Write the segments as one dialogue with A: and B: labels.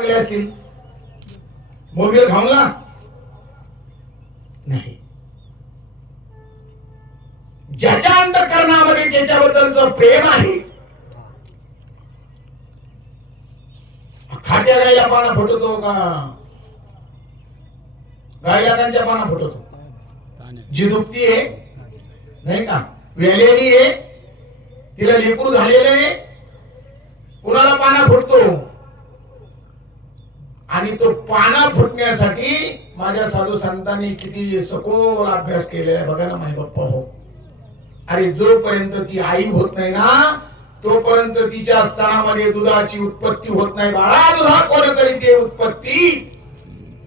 A: लागले असतील? मोबिल खाऊनला? नाही. ज्याच्या अंतकरणामध्ये त्याच्याबद्दलच प्रेम आहे खाट्या गायला पाना फुटतो का? गायला त्यांच्या पाना फुटतो. जी दुखती आहे नाही का? वेलेली आहे तिला लेकरू झालेलं आहे कुणाला पाना फुटतो? आणि तो पाना फुटण्यासाठी माझ्या साधू संतांनी किती सखोल अभ्यास केलेला आहे. बघा ना माझे बाप्पा हो. अरे जोपर्यंत ती आई होत नाही ना तोपर्यंत तिच्या स्तनामध्ये दुधाची उत्पत्ती होत नाही. बाळा दुधा कोण करी ते उत्पत्ती.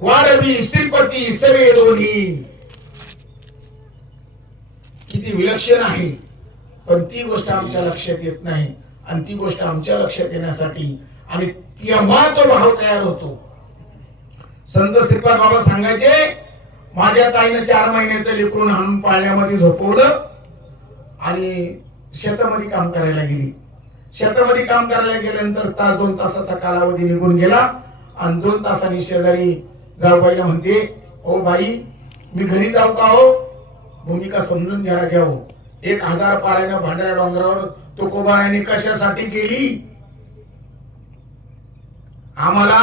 A: वाढवी श्रीपती सवे दोन्ही. किती विलक्षण आहे. पण ती गोष्ट आमच्या लक्षात येत नाही. आणि ती गोष्ट आमच्या लक्षात येण्यासाठी आणि तेव्हा तो भाव तयार होतो. संत श्रीपाद बाबा सांगायचे माझ्या ताईनं चार महिन्याचं लेकरून हाणून पाळण्यामध्ये झोपवलं आणि शेतामध्ये काम करायला गेली. शेतामध्ये काम करायला गेल्यानंतर तास दोन तासाचा कालावधी निघून गेला आणि दोन तासांनी शेजारी जाऊबाईला म्हणते ओ बाई मी घरी जाऊ का हो? भूमिका समजून घ्यायला घ्यावं हो. एक हजार पाळ्यानं भांडाऱ्या डोंगरावर तो कोबाळ्याने कशासाठी केली? आम्हाला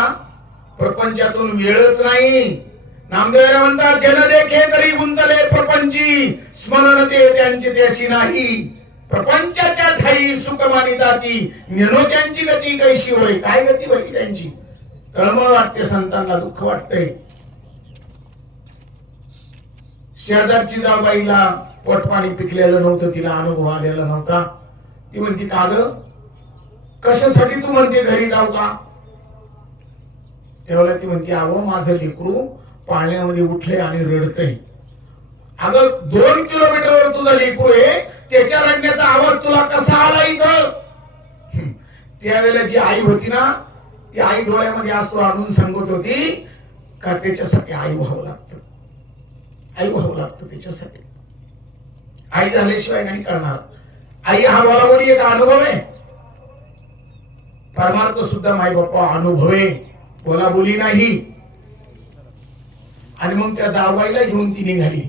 A: प्रपंचातून वेळच नाही. नामदेव म्हणतात जन देखे तरी गुंतले प्रपंची स्मरण ते त्यांचे त्याशी नाही. प्रपंचाच्या ठाई सुखमानिता ती नेनो त्यांची गती कैशी होय? काय गती होती त्यांची? तळमळ वाटते संतांना दुःख वाटतंय. शेजारची जाबाईला पोटपाणी पिकलेलं नव्हतं तिला अनुभव आलेला नव्हता. ती म्हणती का कशासाठी तू म्हणते घरी जाऊ का? त्यावेळेला ती म्हणते अहो माझं लेकरू पाण्यामध्ये उठले आणि रडतय. अगं दोन किलोमीटरवर तुझा लेकरू आहे त्याच्या रडण्याचा आवाज तुला कसा आला इथं? त्यावेळेला जी आई होती ना ती आई डोळ्यामध्ये आसरू आणून सांगत होती का त्याच्यासाठी आई व्हावं लागतं? आई व्हावं लागतं त्याच्यासाठी. आई झाल्याशिवाय नाही करणार. आई हा बरोबर एक अनुभव आहे. परमार्थ सुद्धा माई बाप्पा अनुभव आहे. बोलाबोली नाही. आणि मग त्या जावाईला घेऊन ती निघाली.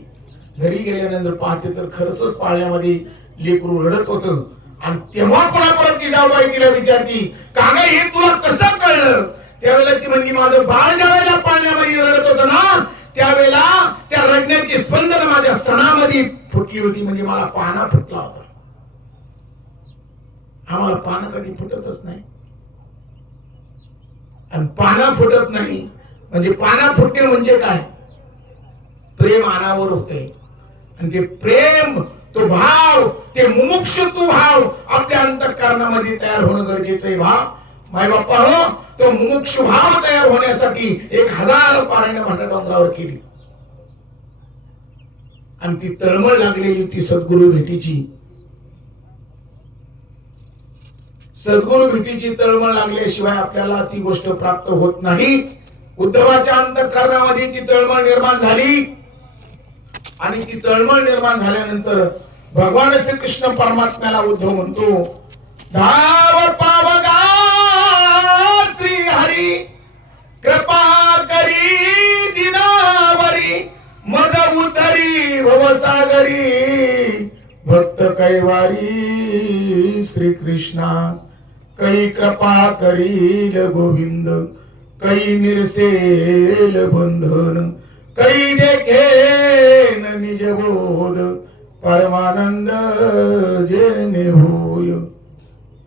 A: घरी गेल्यानंतर पाहते तर खरंच पाळण्यामध्ये लेकरू रडत होत. आणि तेव्हा पुन्हा परत ती जाऊबाई तिला विचारती का ग हे तुला कसं कळलं? त्यावेळेला ती म्हणली माझं बाळ ज्यावेळेला पाळण्यामध्ये रडत होत ना त्यावेळेला त्या रडण्याची स्पंदन माझ्या स्तनामध्ये फुटली होती म्हणजे मला पाना फुटला होता. आम्हाला पानं कधी फुटतच नाही. आणि पाना फुटत नाही. म्हणजे पाना फुटणे म्हणजे काय? प्रेम अनावर होते. आणि ते प्रेम तो भाव ते मुमुक्षुत्व भाव आपल्या अंतकरणामध्ये तयार होणं गरजेचं आहे भाव. माय बाप्पा हो तो मुमुक्ष भाव तयार होण्यासाठी एक हजार पारायण भांडा डोंगरावर केली. आणि ती तळमळ लागलेली ती सद्गुरु भेटीची. सद्गुरु भेटीची तळमळ लागल्याशिवाय आपल्याला ती गोष्ट प्राप्त होत नाही. उद्धवाच्या अंतकरणामध्ये ती तळमळ निर्माण झाली. आणि ती तळमळ निर्माण झाल्यानंतर भगवान श्रीकृष्ण परमात्म्याला उद्धव म्हणतो धाव पावगा श्री हरी कृपा करी दिनावरी मग उतरी भवसागरी भक्त कैवारी श्री कृष्णा कै कृपा करील गोविंद कै निरसेल बंधन कै देखेन निज बोध परमानंद जेने होय.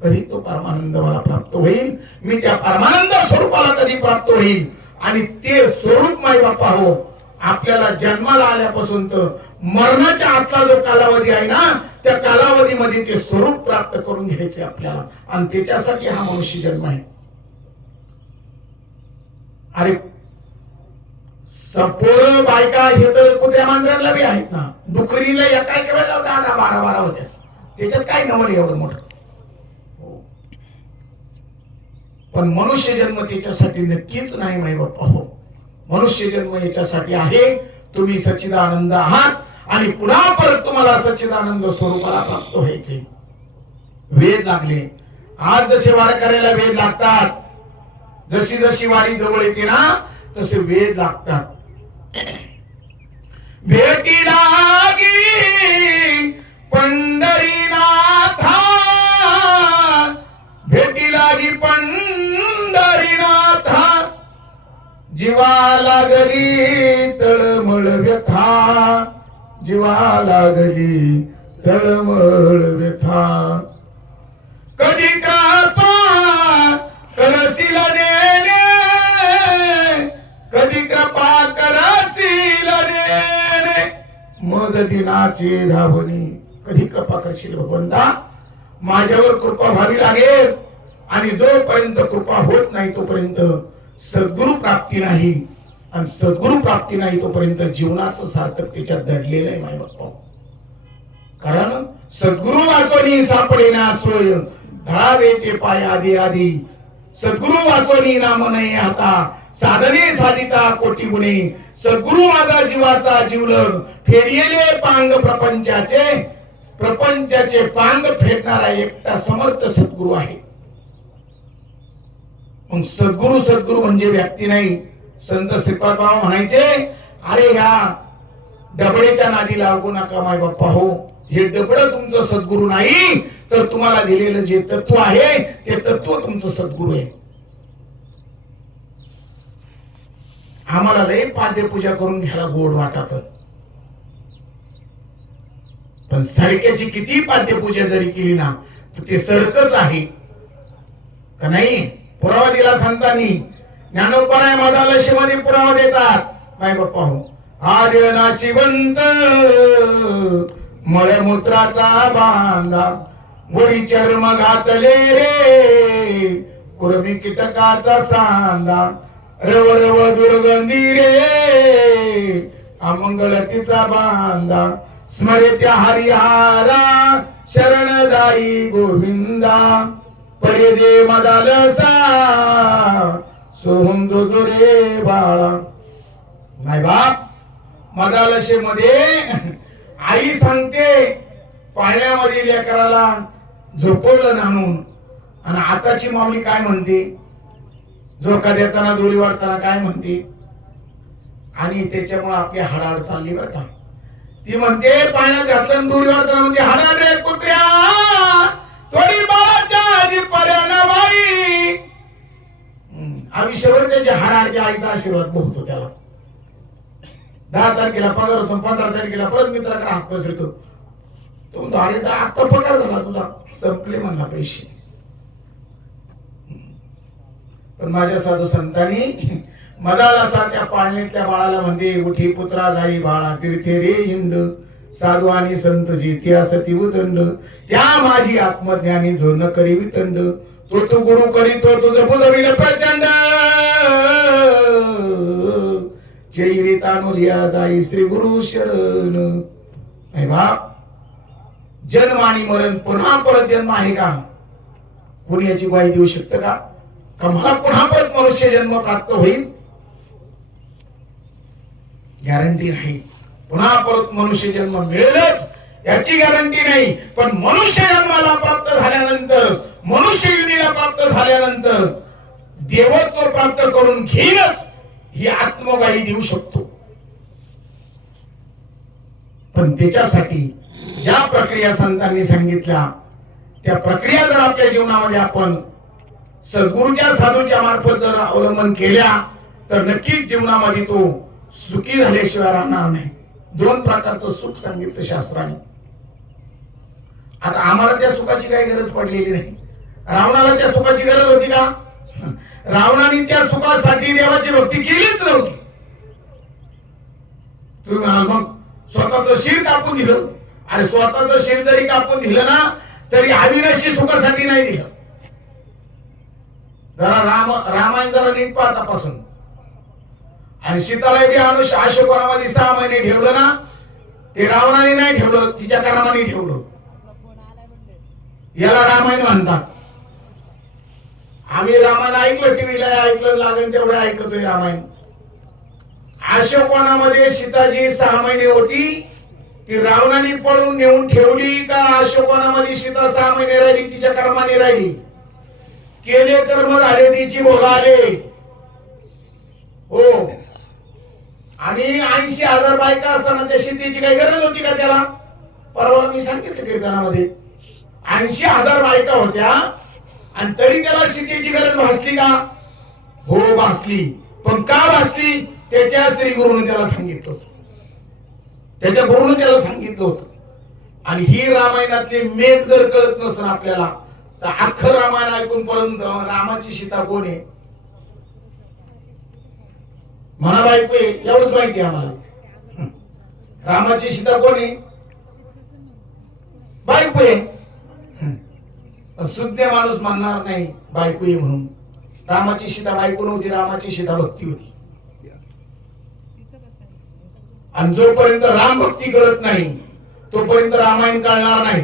A: कधी तो परमानंद मला प्राप्त होईल? मी त्या परमानंद स्वरूपाला कधी प्राप्त होईल? आणि ते स्वरूप माय बापा हो आपल्याला जन्माला आल्यापासून तर मरणाच्या आतला जो कालावधी आहे ना त्या कालावधीमध्ये ते स्वरूप प्राप्त करून घ्यायचे आपल्याला. आणि त्याच्यासाठी हा मनुष्य जन्म आहे. अरे सपोर बायका हे तर कुत्र्या मांजरांना बी आहेत ना. डुकरीला एका वेळेला दहा आता बारा बारा होत्या. त्याच्यात काय नवल एवढं मोठं? हो. पण मनुष्य जन्म त्याच्यासाठी नक्कीच नाही माई बाप्पा हो. मनुष्य जन्म याच्यासाठी आहे. तुम्ही सच्चिदानंद आहात आणि पुन्हा परत तुम्हाला सच्चिदानंद स्वरूपाला प्राप्त व्हायचे. वेद लागले. आज जसे वारकऱ्याला वेद लागतात जशी जशी वारी जवळ येते ना तसे वेद लागतात. भेटी लागी पंढरी जीवा लागली तळमळ व्यथा. जीवा लागली तळमळ व्यथा. कधी कृपा करशील नेने कधी कृपा करशील नेने मज दिनाची धावणी. कधी कृपा करशील भगवंता? माझ्यावर कृपा व्हावी लागेल. आणि जोपर्यंत कृपा होत नाही तोपर्यंत सद्गुरु प्राप्ती नाही. आणि सद्गुरु प्राप्ती नाही तोपर्यंत जीवनाचं सार्थक त्याच्यात दडलेलं आहे माय बाप्पा. कारण सद्गुरु वाचोनी सापडेना सोय. धरावे ते पाय आधी आधी. सद्गुरु वाचवणी नाम नाही आता. साधने साधिता कोटी गुणे. सद्गुरु माझा जीवाचा जीवलग फेरियेले पांग प्रपंचाचे. प्रपंचाचे पांग फेडणारा एकटा समर्थ सद्गुरु आहे. मग सद्गुरु सद्गुरु म्हणजे व्यक्ती नाही. संत श्रीपादराव म्हणायचे अरे ह्या डबडेच्या नादी लागू नका माय बाप्पा हो. हे डबड तुमचं सद्गुरु नाही तर तुम्हाला दिलेलं जे तत्व आहे ते तत्व तुमचं सद्गुरु आहे. आम्हाला लय पाद्यपूजा करून घ्यायला गोड वाटत. पण सडक्याची किती पाद्यपूजा जरी केली ना तर ते सडकच आहे. का नाही? पुरावा दिला संतांनी ज्ञानोपाय माझा लक्ष्यमध्ये पुरावा देतात. नाही बाप्पा हो? आर्य नाशिवंत मळमूत्राचा बांधा वरी चर्म घातले रे कुरबी कीटकाचा सांदा रव रव दुर्गंधी रे अमंगल तिचा बांधा स्मरित्या हरिहारा शरण जाई गोविंदा पडिदे मदालसा सोहम जो रे बाळा. नाही बाप मदालशे मध्ये आई सांगते पाळण्यामध्ये लेकराला झोपवलं नाणून आणि आताची माऊली काय म्हणते? झोका देताना दोरी वाढताना काय म्हणते? आणि त्याच्यामुळे आपली हाडाड चालली बरं का. ती म्हणते पाण्यात घातलं दोरी वाढताना म्हणते हाडाड रे कुत्र्या थोडी बाळाच्या आधी पर्यान बाई हम्म, आयुष्यभर आईचा आशीर्वाद बघतो त्याला दहा तारखेला पगार होतो पंधरा तारखेला परत मित्राकडे हात पसरतो. तो म्हणतो अरे तर आत्ता पगार झाला तुझा. संपले म्हणला पैसे. पण माझ्या साधू संतांनी मदाला सा त्या पाळणीतल्या बाळाला म्हणते उठी पुत्रा जाई बाळा तीर्थे रे हिंद साधू आणि संत जेती असती उदंड त्या माझी आत्मज्ञानी झोन करी वितंड तो तू गुरु करीतो तुझं बुजविल प्रचंड. चैरी तानुलिया जाई श्री गुरु शरण. बाप. जन्म आणि मरण पुन्हा परत जन्म आहे का? कोणी याची ग्वाही देऊ शकतं का? का मला पुन्हा परत मनुष्य जन्म प्राप्त होईल? गॅरंटी नाही पुन्हा परत मनुष्य जन्म मिळेलच याची गॅरंटी नाही. पण मनुष्य जन्माला प्राप्त झाल्यानंतर मनुष्य युनीला प्राप्त झाल्यानंतर देवत्व प्राप्त करून घेईलच ही आत्मग्वाही देऊ शकतो. पण त्याच्यासाठी ज्या प्रक्रिया संतांनी सांगितल्या त्या प्रक्रिया जर आपल्या जीवनामध्ये आपण सद्गुरूच्या साधूच्या मार्फत जर अवलंबन केल्या तर नक्कीच जीवनामध्ये तो सुखी झाल्याशिवाय राहणार नाही. दोन प्रकारचं सुख सांगितलं शास्त्राने. आता आम्हाला त्या सुखाची काही गरज पडलेली नाही. रावणाला त्या सुखाची गरज होती का? रावणाने त्या सुखासाठी देवाची भक्ती केलीच नव्हती. तुम्ही म्हणाल मग स्वतःच शिर कापून दिलं? आणि स्वतःच शिर जरी कापून दिलं ना तरी अविनाशी सुखासाठी नाही दिलं. जरा राम रामायण जरा नीट पाहतापासून आणि सीताला बी अनुष अशोकवनामध्ये सहा महिने ठेवलं ना ते रावणाने नाही ठेवलं तिच्या कर्माने ठेवलं. याला रामायण म्हणतात. आम्ही रामायण ऐकलं टीव्हीला ऐकलं लागेल तेवढं ऐकतोय रामायण. अशोकवनामध्ये सीताजी सहा महिने होती ती रावणाने पळून नेऊन ठेवली का अशोकवनामध्ये सीता सहा महिने राहिली तिच्या कर्माने राहिली? केले कर्म झाले तिची बोला आले. हो. आणि ऐंशी हजार बायका असताना त्या शेतीची काही गरज होती का त्याला? परवा मी सांगितलं कीर्तनामध्ये. ऐंशी हजार बायका होत्या आणि तरी त्याला शेतीची गरज भासली का? हो भासली. पण का भासली? त्याच्या श्री गुरुने त्याला सांगितलं होतं. त्याच्या गुरुने त्याला सांगितलं होतं. आणि ही रामायणातली मेघ जर कळत नसेल आपल्याला तर अख्खं रामायण ऐकून पर्यंत रामाची सीता कोण आहे? म्हणा बायको एवढंच माहिती आहे आम्हाला. रामाची सीता कोण? आहे. बायको आहे सुज्ञ माणूस म्हणणार नाही बायको आहे म्हणून. रामाची सीता बायको नव्हती रामाची सीता भक्ती होती. आणि जोपर्यंत राम भक्ती कळत नाही तोपर्यंत रामायण कळणार नाही.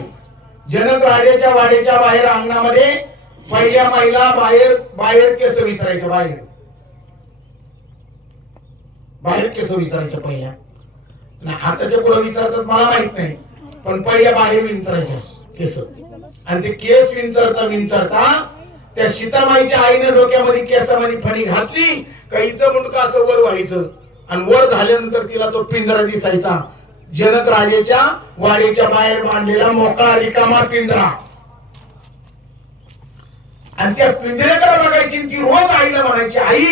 A: जनक राजाच्या वाड्याच्या बाहेर अंगणामध्ये पहिल्या महिला बाहेर बाहेर केस विचारायच्या बाहेर. बाहेर केस विचारायच्या पहिल्या. आणि आताच्या पुढे विचारतात मला माहीत नाही. पण पहिल्या बाहेर विचारायच्या केस आणि ते केस विंचरता विंचरता त्या सीतामाईच्या आईने डोक्यामध्ये केसामध्ये फणी घातली काहीचं मुंडकं असं वर व्हायचं. आणि वर झाल्यानंतर तिला तो पिंजरा दिसायचा. जनक राजेच्या वाडीच्या बाहेर बांधलेला मोकळा रिकामा पिंजरा. आणि त्या पिंजऱ्याकडे बघायची ती रोज आईला म्हणायची आई